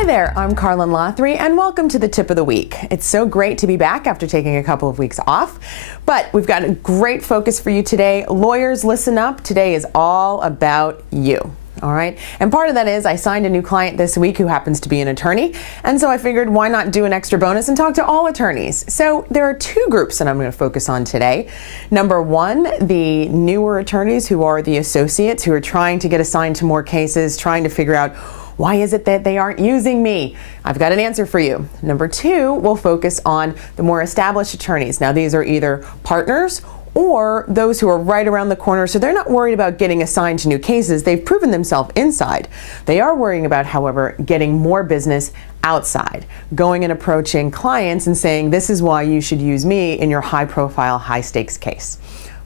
Hi there, I'm Carlin Lothery, and welcome to the Tip of the Week. It's so great to be back after taking a couple of weeks off, but we've got a great focus for you today. Lawyers, listen up. Today is all about you. All right. And part of that is I signed a new client this week who happens to be an attorney. And so I figured why not do an extra bonus and talk to all attorneys. So there are two groups that I'm going to focus on today. Number one, the newer attorneys who are the associates who are trying to get assigned to more cases, trying to figure out why is it that they aren't using me? I've got an answer for you. Number two, we'll focus on the more established attorneys. Now these are either partners or those who are right around the corner, so they're not worried about getting assigned to new cases. They've proven themselves inside. They are worrying about, however, getting more business outside, going and approaching clients and saying, this is why you should use me in your high-profile, high-stakes case.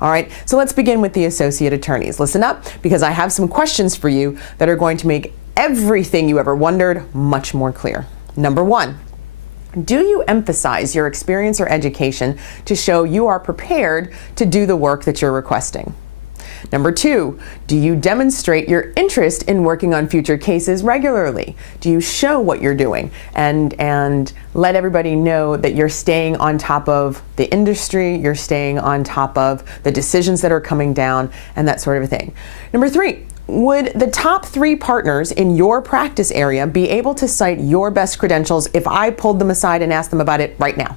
All right, so let's begin with the associate attorneys. Listen up, because I have some questions for you that are going to make everything you ever wondered much more clear. Number one, do you emphasize your experience or education to show you are prepared to do the work that you're requesting? Number two, do you demonstrate your interest in working on future cases regularly? Do you show what you're doing and let everybody know that you're staying on top of the industry, you're staying on top of the decisions that are coming down and that sort of thing? Number three, would the top three partners in your practice area be able to cite your best credentials if I pulled them aside and asked them about it right now?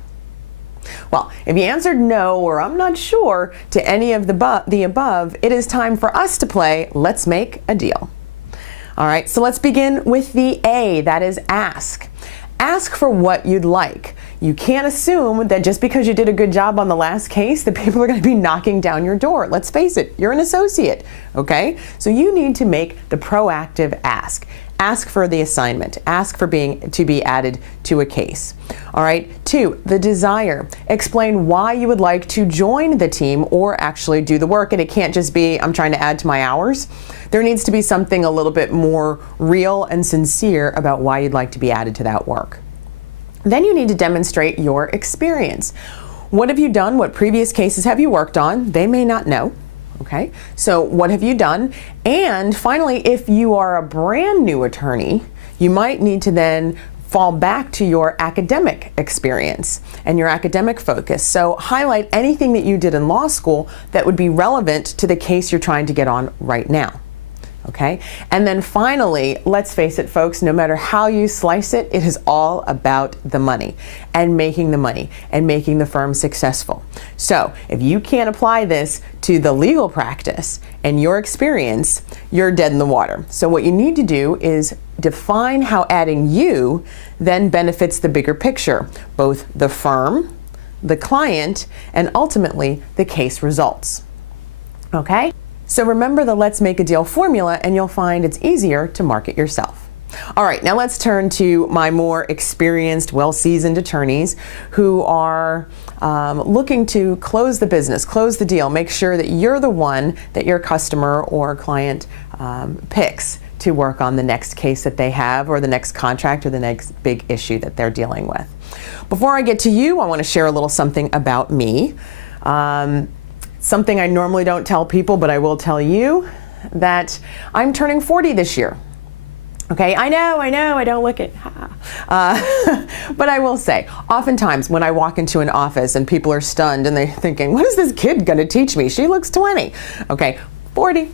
Well, if you answered no or I'm not sure to any of the above, it is time for us to play Let's Make a Deal. All right, so let's begin with the A, that is ask. Ask for what you'd like. You can't assume that just because you did a good job on the last case that people are going to be knocking down your door. Let's face it, you're an associate, okay? So you need to make the proactive ask. Ask for the assignment. Ask for to be added to a case. All right. Two, the desire. Explain why you would like to join the team or actually do the work. And it can't just be, I'm trying to add to my hours. There needs to be something a little bit more real and sincere about why you'd like to be added to that work. Then you need to demonstrate your experience. What have you done? What previous cases have you worked on? They may not know. Okay, so what have you done? And finally, if you are a brand new attorney, you might need to then fall back to your academic experience and your academic focus. So highlight anything that you did in law school that would be relevant to the case you're trying to get on right now. Okay, and then finally, let's face it, folks, no matter how you slice it, it is all about the money and making the firm successful. So if you can't apply this to the legal practice and your experience, you're dead in the water. So what you need to do is define how adding you then benefits the bigger picture, both the firm, the client, and ultimately the case results. Okay? So remember the Let's Make a Deal formula and you'll find it's easier to market yourself. All right, now let's turn to my more experienced, well-seasoned attorneys who are looking to close the business, close the deal, make sure that you're the one that your customer or client picks to work on the next case that they have or the next contract or the next big issue that they're dealing with. Before I get to you, I want to share a little something about me. Something I normally don't tell people, but I will tell you that I'm turning 40 this year. Okay, I know, I don't look it. But I will say, oftentimes when I walk into an office and people are stunned and they're thinking, what is this kid gonna teach me? She looks 20. Okay, 40.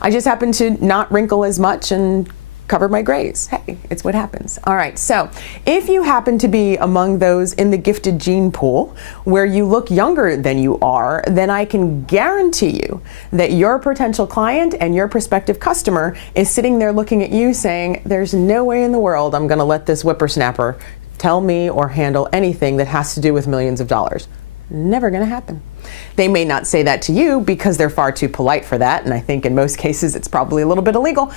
I just happen to not wrinkle as much and cover my grays. Hey, it's what happens. All right, so if you happen to be among those in the gifted gene pool where you look younger than you are, then I can guarantee you that your potential client and your prospective customer is sitting there looking at you saying, there's no way in the world I'm gonna let this whippersnapper tell me or handle anything that has to do with millions of dollars. Never gonna happen. They may not say that to you because they're far too polite for that, and I think in most cases it's probably a little bit illegal.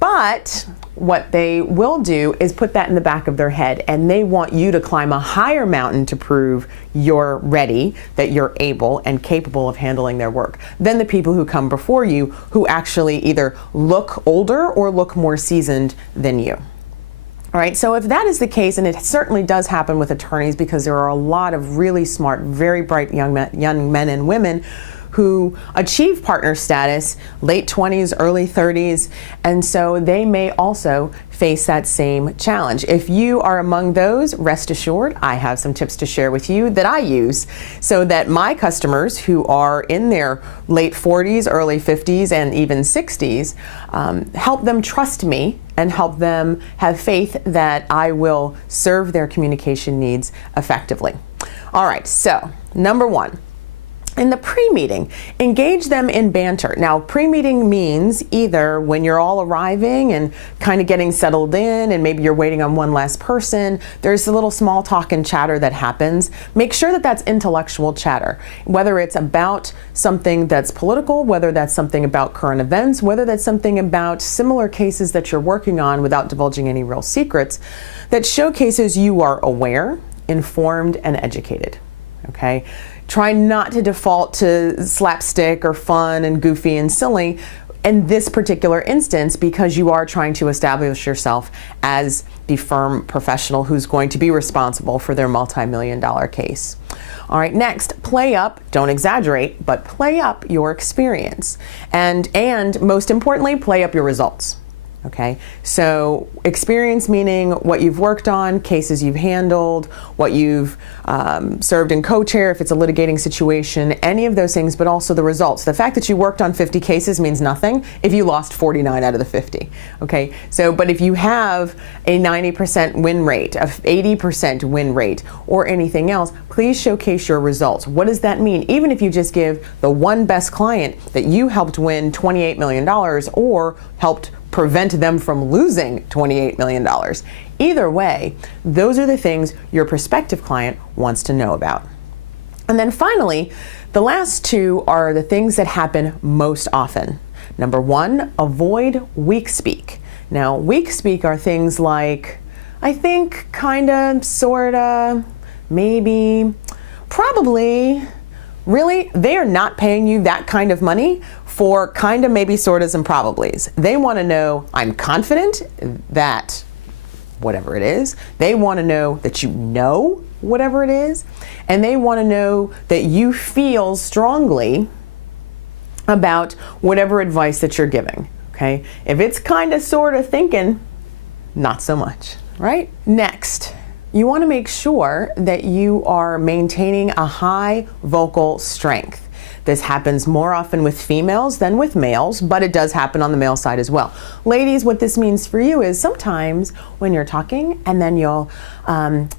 But what they will do is put that in the back of their head, and they want you to climb a higher mountain to prove you're ready, that you're able and capable of handling their work than the people who come before you who actually either look older or look more seasoned than you. All right, so if that is the case, and it certainly does happen with attorneys because there are a lot of really smart, very bright young men and women who achieve partner status late 20s, early 30s, and so they may also face that same challenge. If you are among those, rest assured, I have some tips to share with you that I use so that my customers who are in their late 40s, early 50s, and even 60s, help them trust me and help them have faith that I will serve their communication needs effectively. All right, so number one, in the pre-meeting, engage them in banter. Now, pre-meeting means either when you're all arriving and kind of getting settled in and maybe you're waiting on one last person, there's a little small talk and chatter that happens. Make sure that that's intellectual chatter, whether it's about something that's political, whether that's something about current events, whether that's something about similar cases that you're working on without divulging any real secrets, that showcases you are aware, informed, and educated, okay? Try not to default to slapstick or fun and goofy and silly in this particular instance because you are trying to establish yourself as the firm professional who's going to be responsible for their multi-million-dollar case. All right, next, play up, don't exaggerate, but play up your experience. And most importantly, play up your results. Okay, so experience meaning what you've worked on, cases you've handled, what you've served in co-chair if it's a litigating situation, any of those things, but also the results. The fact that you worked on 50 cases means nothing if you lost 49 out of the 50. Okay, so but if you have a 90% win rate, a 80% win rate, or anything else, please showcase your results. What does that mean? Even if you just give the one best client that you helped win $28 million or helped prevent them from losing $28 million. Either way, those are the things your prospective client wants to know about. And then finally, the last two are the things that happen most often. Number one, avoid weak speak. Now, weak speak are things like, I think, kinda, sorta, maybe, probably. Really, they are not paying you that kind of money for kinda, maybe, sortas, and probablys. They want to know, I'm confident that whatever it is. They want to know that you know whatever it is. And they want to know that you feel strongly about whatever advice that you're giving. Okay? If it's kinda, sorta thinking, not so much, right? Next. You want to make sure that you are maintaining a high vocal strength. This happens more often with females than with males, but it does happen on the male side as well. Ladies, what this means for you is sometimes when you're talking and then you'll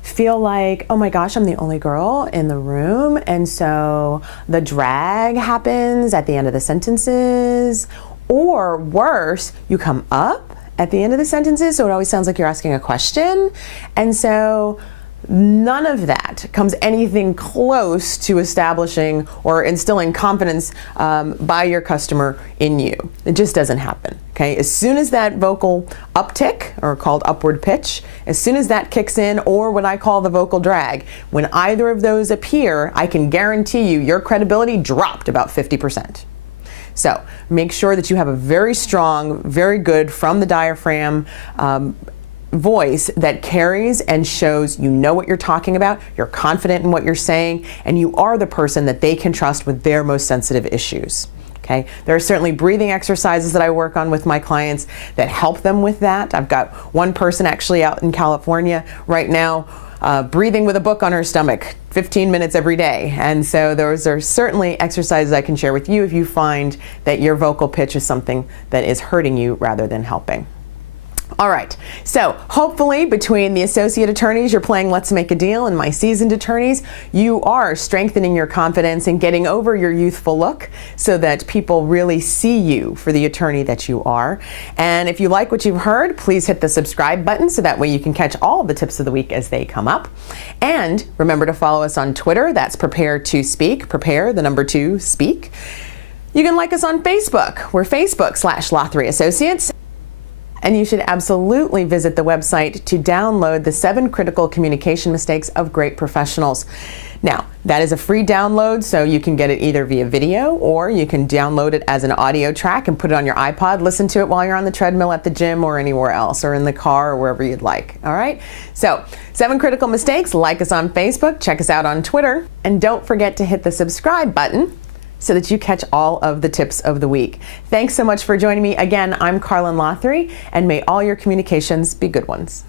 feel like, oh my gosh, I'm the only girl in the room, and so the drag happens at the end of the sentences, or worse, you come up at the end of the sentences, so it always sounds like you're asking a question. And so none of that comes anything close to establishing or instilling confidence by your customer in you. It just doesn't happen. Okay, as soon as that vocal uptick, or called upward pitch, as soon as that kicks in, or what I call the vocal drag, when either of those appear, I can guarantee you your credibility dropped about 50%. So make sure that you have a very strong, very good from the diaphragm voice that carries and shows you know what you're talking about, you're confident in what you're saying, and you are the person that they can trust with their most sensitive issues. Okay, there are certainly breathing exercises that I work on with my clients that help them with that. I've got one person actually out in California right now breathing with a book on her stomach 15 minutes every day. And so those are certainly exercises I can share with you if you find that your vocal pitch is something that is hurting you rather than helping. All right, so hopefully between the associate attorneys you're playing Let's Make a Deal and my seasoned attorneys, you are strengthening your confidence and getting over your youthful look so that people really see you for the attorney that you are. And if you like what you've heard, please hit the subscribe button so that way you can catch all the tips of the week as they come up. And remember to follow us on Twitter. That's Prepare to Speak. Prepare, the number 2, speak. You can like us on Facebook. We're Facebook/Lothery Associates. And you should absolutely visit the website to download the 7 critical communication mistakes of great professionals. Now, that is a free download, so you can get it either via video or you can download it as an audio track and put it on your iPod, listen to it while you're on the treadmill at the gym or anywhere else, or in the car or wherever you'd like. All right? So, 7 critical mistakes. Like us on Facebook, check us out on Twitter, and don't forget to hit the subscribe button so that you catch all of the tips of the week. Thanks so much for joining me. Again, I'm Carlin Lothery, and may all your communications be good ones.